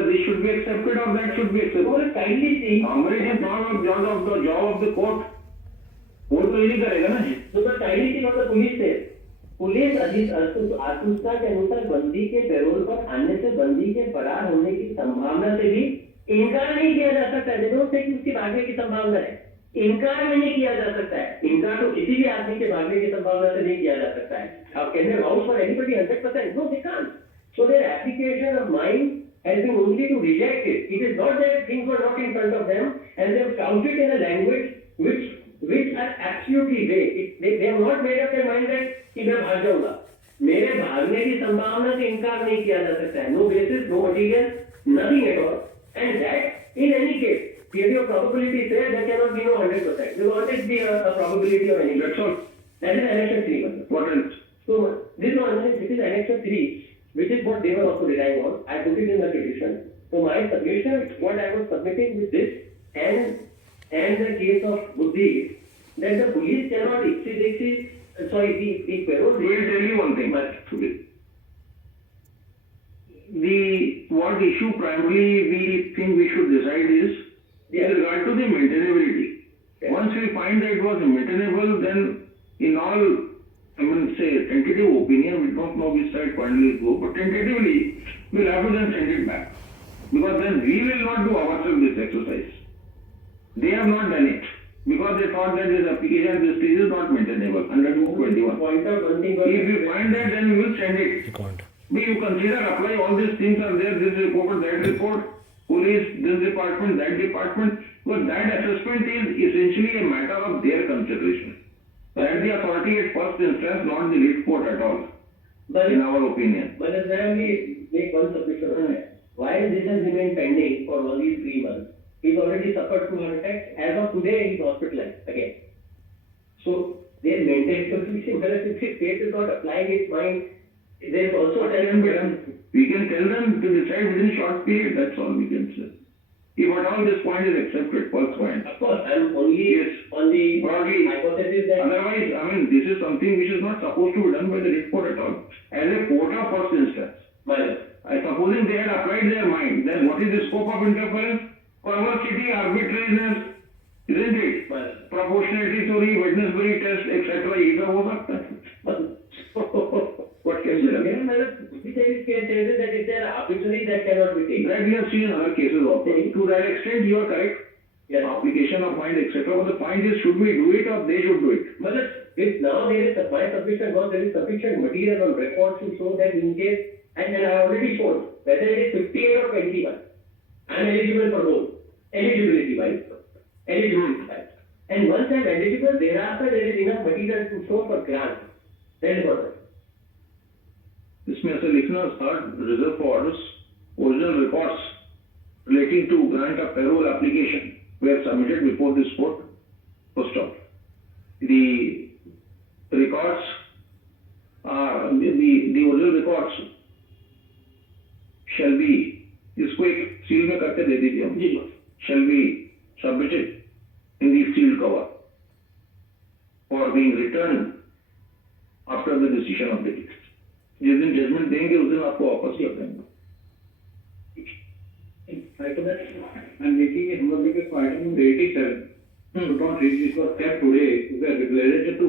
whether this should be accepted or that should be accepted. और kindly see. Comrade is not a job of the court. Court तो यही करेगा ना जी. तो sir kindly see what the police says. Police आतुष्टा के अनुसार बंदी के पैरोल पर आने से बंदी के फरार होने की संभावना से भी इनकार नहीं किया जा सकता है. देखो कि उसकी भागने की संभावना है. इनकार नहीं किया जा सकता है. इनकार तो किसी भी आदमी के भागने की संभावना से नहीं किया जा सकता है. How can they vouch for anybody 100%? No, they can't. So their application of mind has been only to reject it. It is not that things were not in front of them and they have shouted in a language which are absolutely vague. They have not made up their mind that कि मैं भाग जाऊंगा. मेरे भागने की संभावना से इनकार नहीं किया जा सकता है. No basis, no material, nothing at all. And that in any case, theory of probability says there cannot be no 100%. There will always be a probability of anything. That's all. That is annexure 3. What else? So this is annexure 3, which is what they were also relying on. I put it in the petition. So my submission, what I was submitting with this and the case of Buddhi, that the police cannot the parole. We will tell you one thing. What issue primarily we think we should decide is with regard to the maintainability. Yes. Once we find that it was maintainable, then in all, tentative opinion, we don't know which side finally go, but tentatively, we'll have to then send it back. Because then we will not do ourselves this exercise. They have not done it. Because they thought that this application at this stage is not maintainable under 221. If we find that, then we will send it. You consider, apply all these things are there, this report, that report, police, this department, that department. But that assessment is essentially a matter of their consideration. That the authority at first instance, not the lead court at all, but in our opinion. But as well, we make one submission on it. Why this has remained pending for all these 3 months? He's already suffered 2 heart attacks. As of today, he's hospitalized again. So, their mental whether if the state is not applying its mind, there is also a time. We can tell them to decide within a short period, that's all we can say. If at all this point is accepted, first point. Of course, I'm only on the broadly hypothesis that. Otherwise, this is something which is not supposed to be done by the lead court at all. As a court of first instance. Supposing they had applied their mind, then what is the scope of interference? Perversity, arbitrariness, isn't it? Proportionality theory, Wednesbury test, etc. Either हो सकता है. What can be done? Which cases that if they are arbitrary, that cannot be taken. That we have seen in other cases also. To that extent, you are correct. Yes. Application of mind, etc. But the point is, should we do it or they should do it? But if now there is sufficient material on record to show that in case, and I already showed whether it is 58 or 21. I am eligible for both. Eligibility wise. And once I am eligible, thereafter there is enough material to show for grant. That is what. इसमें ऐसा लिखना start reserve for orders, original records relating to grant of parole application were submitted before this court. First off, the records are the original records shall be. इसको एक seal में करके दे दीजिए हम. Shall be submitted in the sealed cover for being returned after the decision of the case. जिस दिन judgement देंगे उस दिन आपको वापस कर देंगे. I'm making a number because item 87. So don't read this was kept today. We are related to